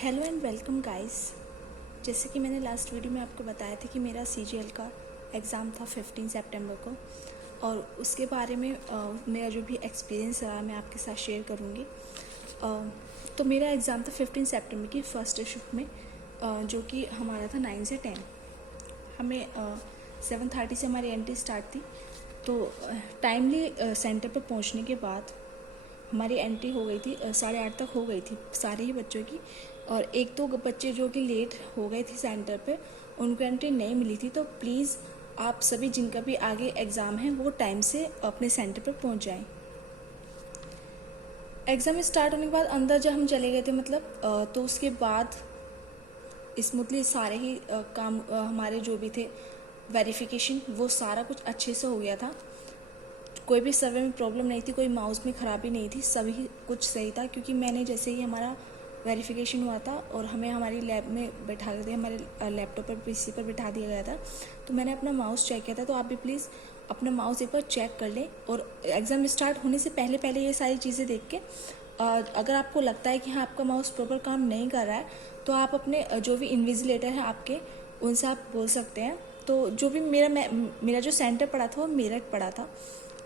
Hello and welcome guys. जैसे कि मैंने लास्ट वीडियो में आपको बताया था कि मेरा CGL का एग्ज़ाम था 15 सितंबर को, और उसके बारे में मेरा जो भी एक्सपीरियंस रहा मैं आपके साथ शेयर करूँगी। तो मेरा एग्ज़ाम था 15 सितंबर की फ़र्स्ट शिफ्ट में, जो कि हमारा था 9 से 10। हमें 7:30 से हमारी एंट्री स्टार्ट थी। तो टाइमली सेंटर पर पहुंचने के बाद हमारी एंट्री हो गई थी, 8:30 तक हो गई थी सारे ही बच्चों की। और एक दो बच्चे जो कि लेट हो गए थे सेंटर पे, उनको एंट्री नहीं मिली थी। तो प्लीज़ आप सभी जिनका भी आगे एग्ज़ाम है वो टाइम से अपने सेंटर पर पहुंच जाएं। एग्ज़ाम स्टार्ट होने के बाद अंदर जब हम चले गए थे तो उसके बाद स्मूथली सारे ही काम हमारे जो भी थे वेरिफिकेशन वो सारा कुछ अच्छे से हो गया था। कोई भी सर्वे में प्रॉब्लम नहीं थी, कोई माउस में ख़राबी नहीं थी, सभी कुछ सही था। क्योंकि मैंने जैसे ही हमारा वेरिफिकेशन हुआ था और हमें हमारी लैब में बैठा दिया, हमारे लैपटॉप पर पीसी पर बैठा दिया गया था, तो मैंने अपना माउस चेक किया था। तो आप भी प्लीज़ अपना माउस एक बार चेक कर लें। और एग्ज़ाम स्टार्ट होने से पहले पहले ये सारी चीज़ें देख के अगर आपको लगता है कि हाँ आपका माउस प्रॉपर काम नहीं कर रहा है, तो आप अपने जो भी इन्विजिलेटर हैं आपके, उनसे आप बोल सकते हैं। तो जो भी मेरा जो सेंटर पड़ा था वो मेरठ पड़ा था,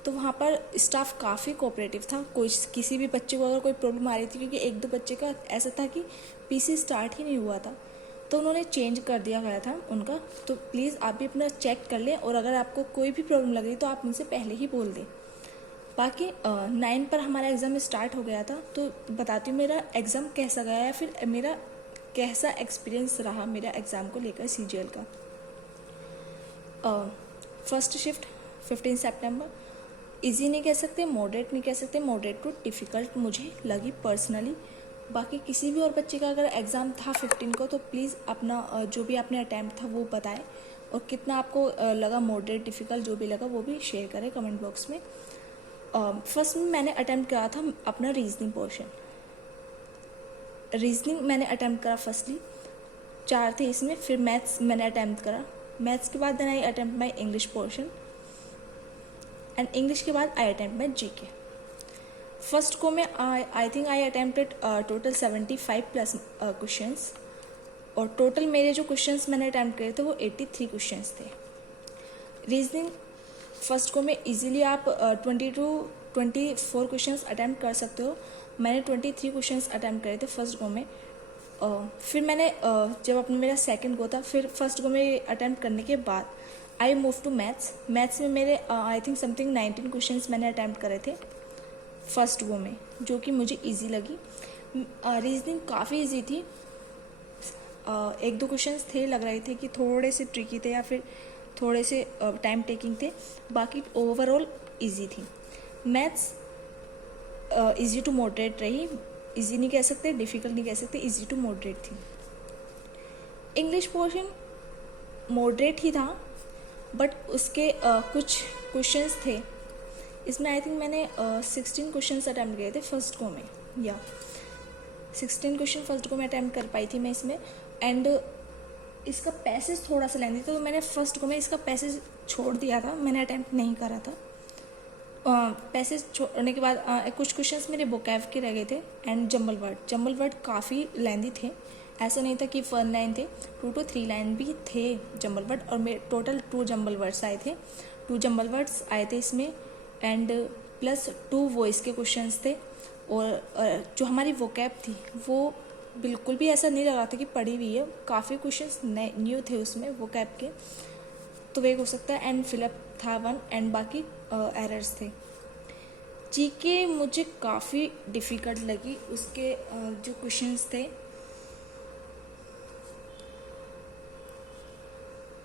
तो वहाँ पर स्टाफ काफ़ी कोऑपरेटिव था। कोई किसी भी बच्चे को अगर कोई प्रॉब्लम आ रही थी, क्योंकि एक दो बच्चे का ऐसा था कि पीसी स्टार्ट ही नहीं हुआ था, तो उन्होंने चेंज कर दिया गया था उनका। तो प्लीज़ आप भी अपना चेक कर लें, और अगर आपको कोई भी प्रॉब्लम लग रही तो आप उनसे पहले ही बोल दें। बाकी 9 पर हमारा एग्ज़ाम स्टार्ट हो गया था। तो बताती हूँ मेरा एग्ज़ाम कैसा गया या फिर मेरा कैसा एक्सपीरियंस रहा मेरा एग्ज़ाम को लेकर CGL का। फर्स्ट शिफ्ट 15 सितंबर, इजी नहीं कह सकते, मॉडरेट नहीं कह सकते, मॉडरेट टू डिफ़िकल्ट मुझे लगी पर्सनली। बाकी किसी भी और बच्चे का अगर एग्ज़ाम था 15 को, तो प्लीज़ अपना जो भी आपने अटैम्प्ट था वो बताएं, और कितना आपको लगा मॉडरेट डिफ़िकल्ट जो भी लगा वो भी शेयर करें कमेंट बॉक्स में। फर्स्ट में मैंने अटैम्प्ट करा था अपना रीजनिंग पोर्शन। रीजनिंग मैंने अटैम्प्ट करा फर्स्टली, 4 थे इसमें। फिर मैथ्स मैंने अटैम्प्ट करा, मैथ्स के बाद then I attempt my English portion, and English के बाद I attempt my GK। First को मैं I think I attempted total 75 plus questions, और टोटल मेरे जो क्वेश्चंस मैंने अटैम्प्ट करे थे वो 83 क्वेश्चंस थे। रीजनिंग फर्स्ट को में इजीली आप 24 क्वेश्चंस अटैम्प्ट कर सकते हो। मैंने 23 क्वेश्चंस अटैम्प्ट करे थे फर्स्ट गो में। फिर मैंने जब अपना मेरा सेकंड गो था, फिर फर्स्ट गो में अटैम्प्ट करने के बाद I move to maths. Maths में मेरे आई थिंक समथिंग 19 क्वेश्चंस मैंने अटैम्प्ट करे थे फर्स्ट गो में, जो कि मुझे इजी लगी। रीजनिंग काफ़ी इजी थी, एक दो क्वेश्चंस थे लग रहे थे कि थोड़े से ट्रिकी थे या फिर थोड़े से टाइम टेकिंग थे, बाकी ओवरऑल इजी थी। मैथ्स इजी टू मॉडरेट रही, इजी नहीं कह सकते, डिफ़िकल्ट नहीं कह सकते, इजी टू मॉडरेट थी। इंग्लिश पोर्शन मॉडरेट ही था, बट उसके कुछ क्वेश्चंस थे इसमें। आई थिंक मैंने 16 क्वेश्चंस अटैम्प्ट किए थे फर्स्ट को में, या 16 क्वेश्चन फर्स्ट को में अटैम्प्ट कर पाई थी मैं इसमें। एंड इसका पैसेज थोड़ा सा लेंदी था, तो मैंने फर्स्ट को में इसका पैसेज छोड़ दिया था, मैंने अटैम्प्ट नहीं करा था। पैसेज छोड़ने के बाद कुछ क्वेश्चंस मेरे वोकैब के रह गए थे, एंड जम्बल वर्ड काफ़ी लेंदी थे। ऐसा नहीं था कि 1 लाइन थे, 2 to 3 लाइन भी थे जम्बल वर्ड, और मेरे टोटल 2 जम्बल वर्ड्स आए थे। 2 जम्बल वर्ड्स आए थे इसमें, एंड प्लस 2 वॉइस के क्वेश्चंस थे। और जो हमारी वोकैब थी वो बिल्कुल भी ऐसा नहीं लगा था कि पढ़ी हुई है, काफ़ी क्वेश्चंस न्यू थे उसमें वोकैब के, तो वे हो सकता है। एंड फिलअप था 1, एंड बाकी एरर्स थे। GK मुझे काफ़ी डिफ़िकल्ट लगी, उसके जो क्वेश्चंस थे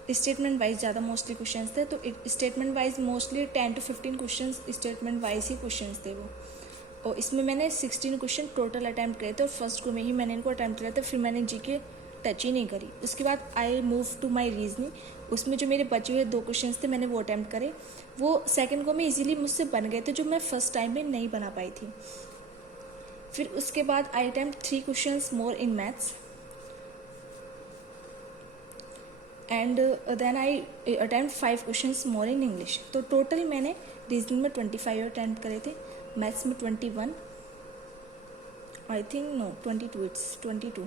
स्टेटमेंट वाइज ज़्यादा मोस्टली क्वेश्चंस थे। तो statement wise mostly 10 to 15 questions statement wise he questions थे वो। और इसमें मैंने 16 क्वेश्चन टोटल अटैम्प्ट करे थे, और फर्स्ट को में ही मैंने इनको अटैम्प्ट किया था। फिर मैंने GK टच ही नहीं करी। उसके बाद I move to my reasoning, उसमें जो मेरे बचे हुए 2 क्वेश्चंस थे मैंने वो अटैम्प्ट करे। वो सेकंड को में इजीली मुझसे बन गए थे, जो मैं फर्स्ट टाइम में नहीं बना पाई थी। फिर उसके बाद I attempt 3 questions more in maths, and then I attempt 5 questions more in English. तो टोटल मैंने रीजनिंग में 25 अटैम्प्ट करे थे, मैथ्स में 21, I think no 22, it's 22,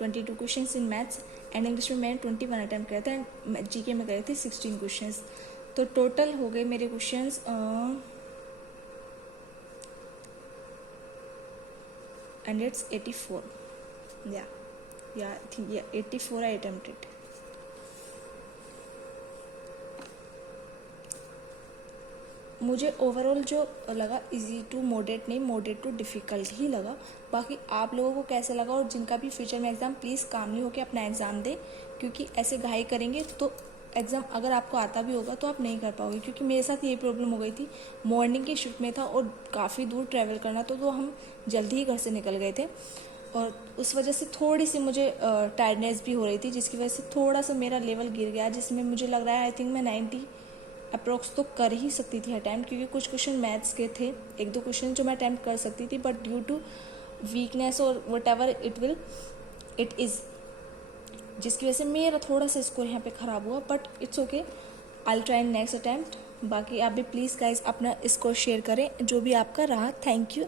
22 question in maths and English में मैंने 21 अटैम्प्ट किया था एंड जीके में करे थे 16 क्वेश्चन। तो टोटल हो गए मेरे question and it's 84. I think 84 I attempted. मुझे ओवरऑल जो लगा इजी टू मॉडरेट नहीं, मॉडरेट टू डिफ़िकल्ट ही लगा। बाकी आप लोगों को कैसे लगा, और जिनका भी फ्यूचर में एग्ज़ाम, प्लीज़ कामली होकर अपना एग्ज़ाम दें, क्योंकि ऐसे घाई करेंगे तो एग्ज़ाम अगर आपको आता भी होगा तो आप नहीं कर पाओगे। क्योंकि मेरे साथ ये प्रॉब्लम हो गई थी, मॉर्निंग की शिफ्ट में था और काफ़ी दूर ट्रैवल करना तो हम जल्दी ही घर से निकल गए थे, और उस वजह से थोड़ी सी मुझे टायर्डनेस भी हो रही थी, जिसकी वजह से थोड़ा सा मेरा लेवल गिर गया, जिसमें मुझे लग रहा है आई थिंक मैं 90 अप्रोक्स तो कर ही सकती थी अटैम्प्ट, क्योंकि कुछ क्वेश्चन मैथ्स के थे, 1-2 क्वेश्चन जो मैं अटैम्प्ट कर सकती थी, बट ड्यू टू वीकनेस और वट एवर इट इज़, जिसकी वजह से मेरा थोड़ा सा स्कोर यहाँ पे ख़राब हुआ, but it's okay, I try next attempt. बाकी आप भी प्लीज़ गाइज अपना स्कोर शेयर करें जो भी आपका रहा। Thank you.